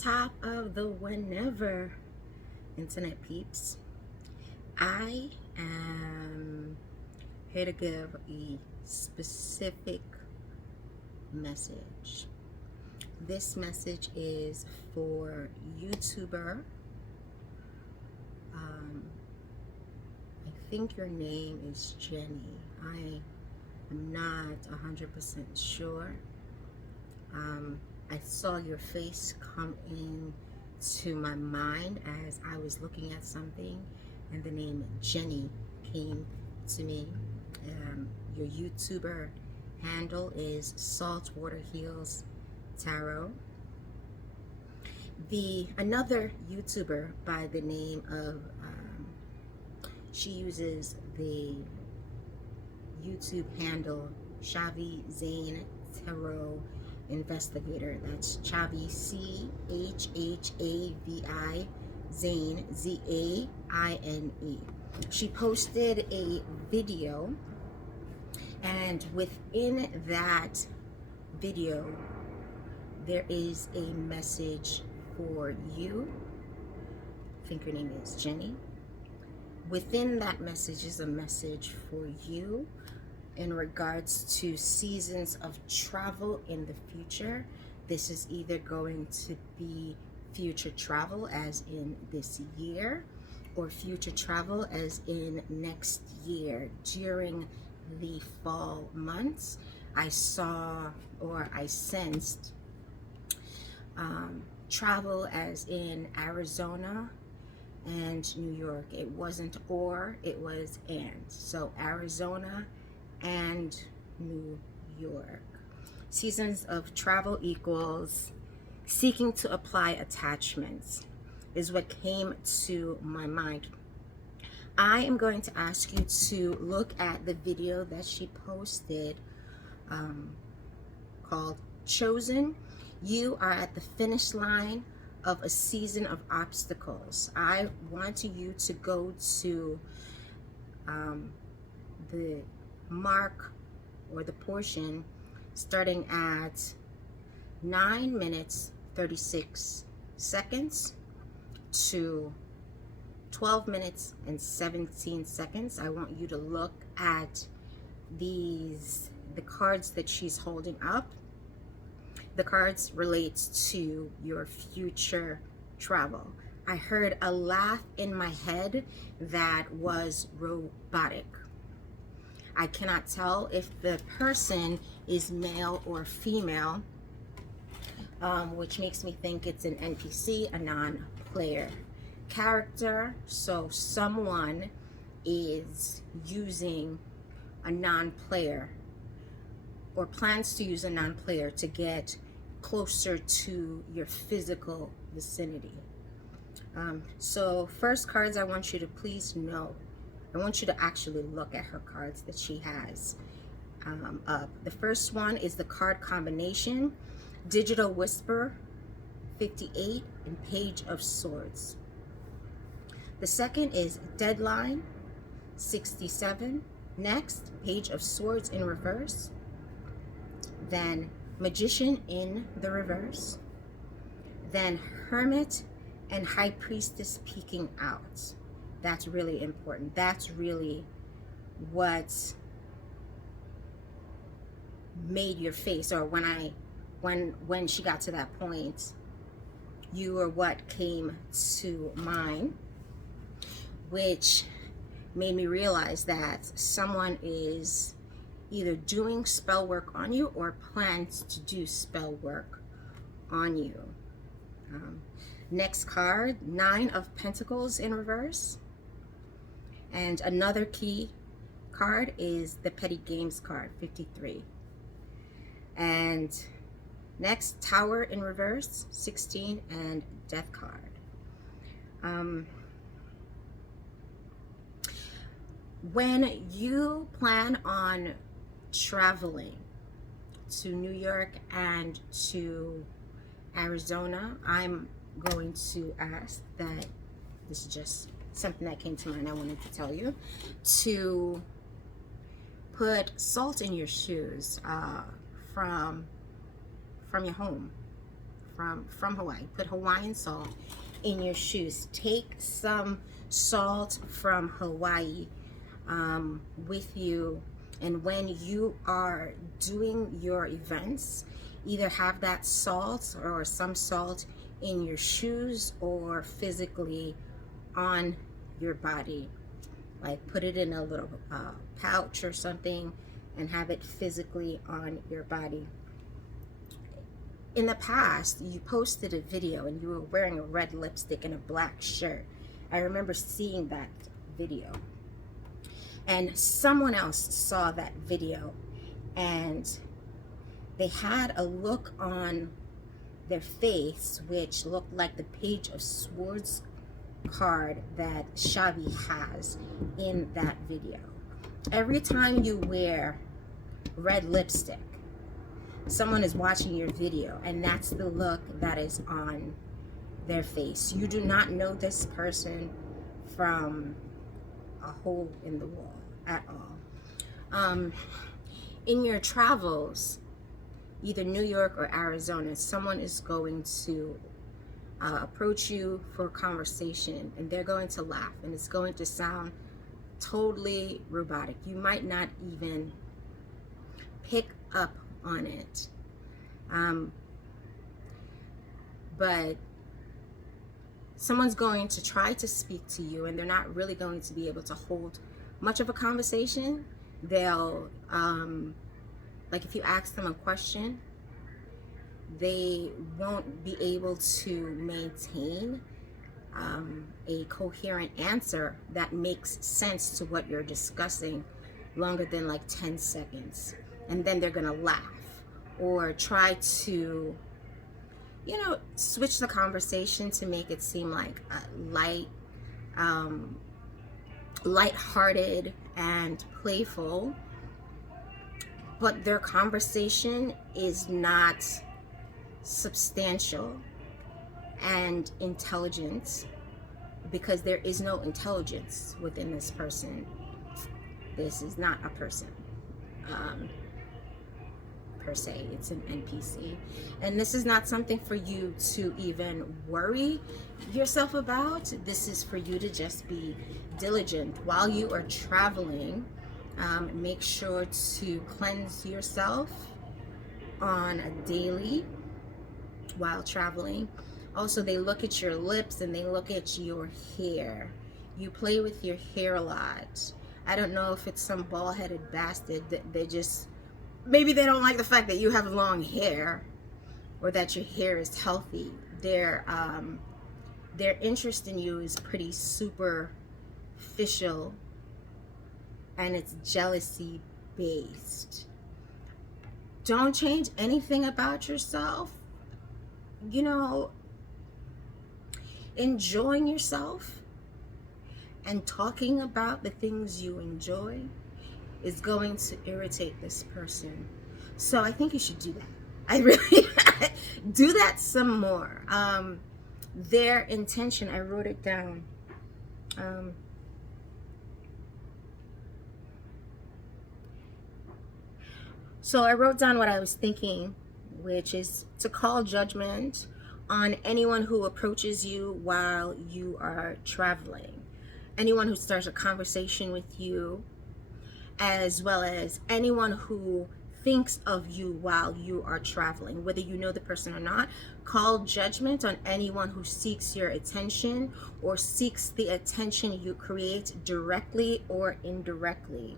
Top of the whenever, internet peeps. I am here to give a specific message. This message is for YouTuber. I think your name is Jenny. I am not 100% sure. I saw your face come in to my mind as I was looking at something, and the name Jenny came to me. Your YouTuber handle is Saltwater Tarot. Another YouTuber by the name of she uses the YouTube handle Chavi Zane Tarot Investigator. That's Chavi, Chhavi, Zane, Zane. She posted a video, and within that video there is a message for you. I think your name is Jenny. Within that message is a message for you in regards to seasons of travel in the future. This is either going to be future travel as in this year, or future travel as in next year during the fall months. I saw, or I sensed, travel as in Arizona and New York. It wasn't or, it was and. So Arizona and New York. Seasons of travel equals seeking to apply attachments is what came to my mind. I am going to ask you to look at the video that she posted called Chosen. You are at the finish line of a season of obstacles. I want you to go to the mark or the portion starting at 9 minutes 36 seconds to 12 minutes and 17 seconds. I want you to look at the cards that she's holding up. The cards relates to your future travel. I heard a laugh in my head that was robotic. I cannot tell if the person is male or female, which makes me think it's an NPC, a non-player character. So someone is using a non-player or plans to use a non-player to get closer to your physical vicinity. So first cards, I want you to please know, I want you to actually look at her cards that she has up. The first one is the card combination, Digital Whisper, 58, and Page of Swords. The second is Deadline, 67. Next, Page of Swords in reverse. Then Magician in the reverse. Then Hermit and High Priestess peeking out. That's really important. That's really what made your face, or when she got to that point, you were what came to mind, which made me realize that someone is either doing spell work on you or plans to do spell work on you. Next card, 9 of Pentacles in reverse. And another key card is the Petty Games card, 53. And next, Tower in reverse, 16, and Death card. When you plan on traveling to New York and to Arizona, I'm going to ask that, this is just something that came to mind, I wanted to tell you, to put salt in your shoes from your home, from Hawaii. Put Hawaiian salt in your shoes. Take some salt from Hawaii with you, and when you are doing your events, either have that salt or some salt in your shoes or physically on your body. Like put it in a little pouch or something and have it physically on your body. In the past, you posted a video and you were wearing a red lipstick and a black shirt. I remember seeing that video. And someone else saw that video and they had a look on their face which looked like the Page of Swords card that Shavi has in that video. Every time you wear red lipstick, someone is watching your video and that's the look that is on their face. You do not know this person from a hole in the wall at all. In your travels, either New York or Arizona, someone is going to approach you for a conversation and they're going to laugh and it's going to sound totally robotic. You might not even pick up on it. But someone's going to try to speak to you and they're not really going to be able to hold much of a conversation. They'll, like if you ask them a question, they won't be able to maintain a coherent answer that makes sense to what you're discussing longer than like 10 seconds. And then they're gonna laugh or try to, you know, switch the conversation to make it seem like light-hearted and playful, but their conversation is not substantial and intelligent because there is no intelligence within this person. This is not a person per se. It's an NPC, and this is not something for you to even worry yourself about. This is for you to just be diligent while you are traveling. Make sure to cleanse yourself on a daily while traveling. Also, they look at your lips and they look at your hair. You play with your hair a lot. I don't know if it's some bald-headed bastard that they just, maybe they don't like the fact that you have long hair or that your hair is healthy. Their interest in you is pretty superficial and it's jealousy based. Don't change anything about yourself. You know, enjoying yourself and talking about the things you enjoy is going to irritate this person. So I think you should do that. I really do that some more. Their intention, I wrote it down. So I wrote down what I was thinking, which is to call judgment on anyone who approaches you while you are traveling, anyone who starts a conversation with you, as well as anyone who thinks of you while you are traveling, whether you know the person or not. Call judgment on anyone who seeks your attention or seeks the attention you create directly or indirectly.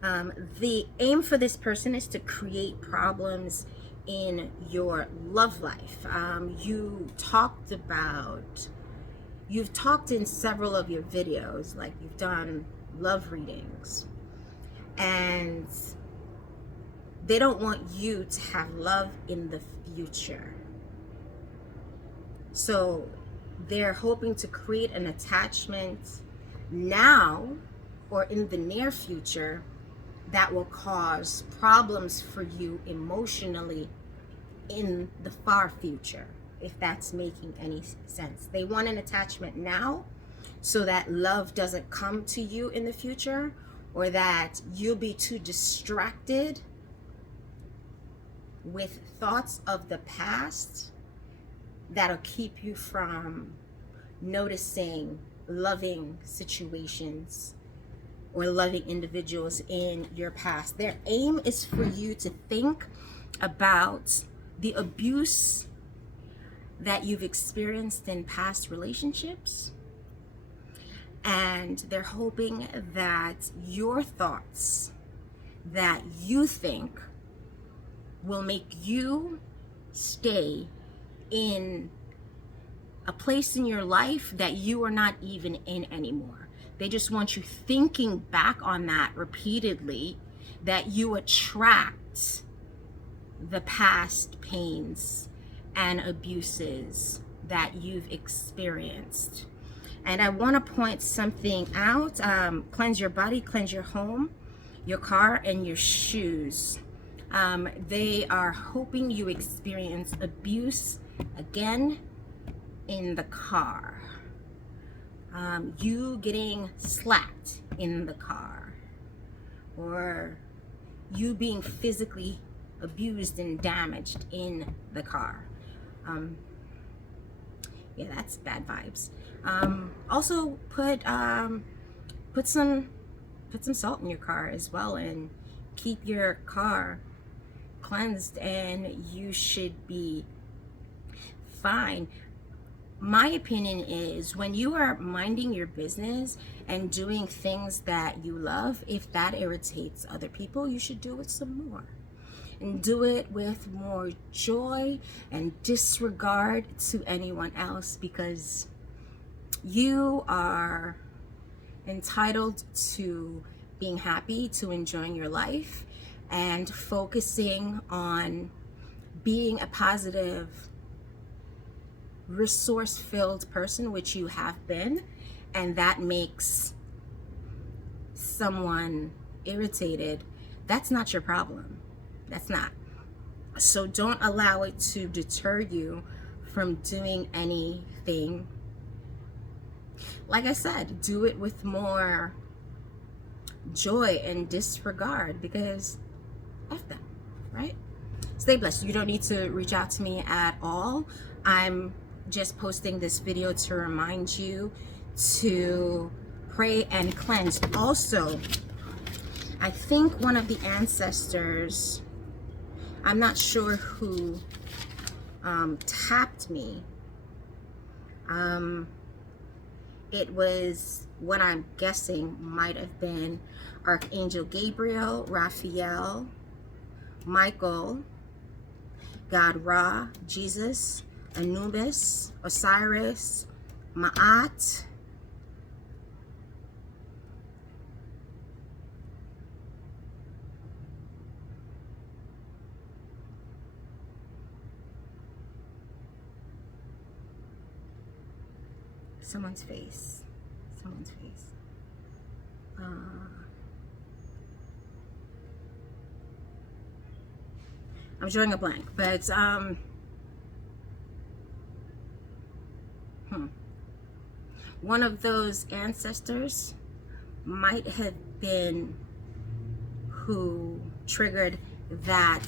The aim for this person is to create problems in your love life. You've talked in several of your videos, like you've done love readings, and they don't want you to have love in the future. So they're hoping to create an attachment now or in the near future that will cause problems for you emotionally in the far future, if that's making any sense. They want an attachment now so that love doesn't come to you in the future, or that you'll be too distracted with thoughts of the past that'll keep you from noticing loving situations or loving individuals in your past. Their aim is for you to think about the abuse that you've experienced in past relationships, and they're hoping that your thoughts that you think will make you stay in a place in your life that you are not even in anymore. They just want you thinking back on that repeatedly, that you attract the past pains and abuses that you've experienced. And I want to point something out. Cleanse your body, cleanse your home, your car, and your shoes. They are hoping you experience abuse again in the car. You getting slapped in the car, or you being physically abused and damaged in the car. Yeah, that's bad vibes. Also put some salt in your car as well, and keep your car cleansed, and you should be fine. My opinion is, when you are minding your business and doing things that you love, if that irritates other people, you should do it some more. And do it with more joy and disregard to anyone else, because you are entitled to being happy, to enjoying your life, and focusing on being a positive, resource-filled person, which you have been, and that makes someone irritated. That's not your problem. That's not. So don't allow it to deter you from doing anything. Like I said, do it with more joy and disregard, because F them, right? Stay blessed. You don't need to reach out to me at all. I'm just posting this video to remind you to pray and cleanse. Also, I think one of the ancestors, I'm not sure who, tapped me. It was what I'm guessing might have been Archangel Gabriel, Raphael, Michael, God Ra, Jesus, Anubis, Osiris, Ma'at, someone's face. I'm drawing a blank, but one of those ancestors might have been who triggered that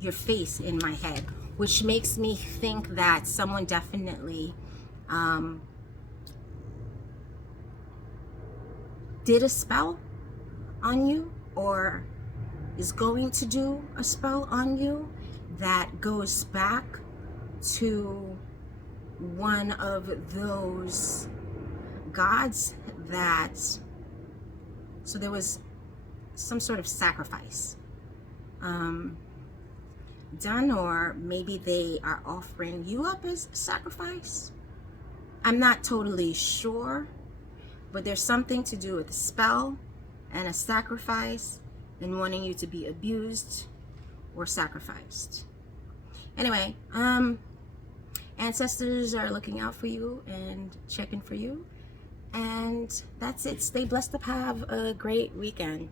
your face in my head, which makes me think that someone definitely did a spell on you, or is going to do a spell on you that goes back to one of those gods that, so there was some sort of sacrifice done, or maybe they are offering you up as a sacrifice. I'm not totally sure, but there's something to do with a spell and a sacrifice and wanting you to be abused or sacrificed. Anyway, ancestors are looking out for you and checking for you. And that's it. Stay blessed up. Have a great weekend.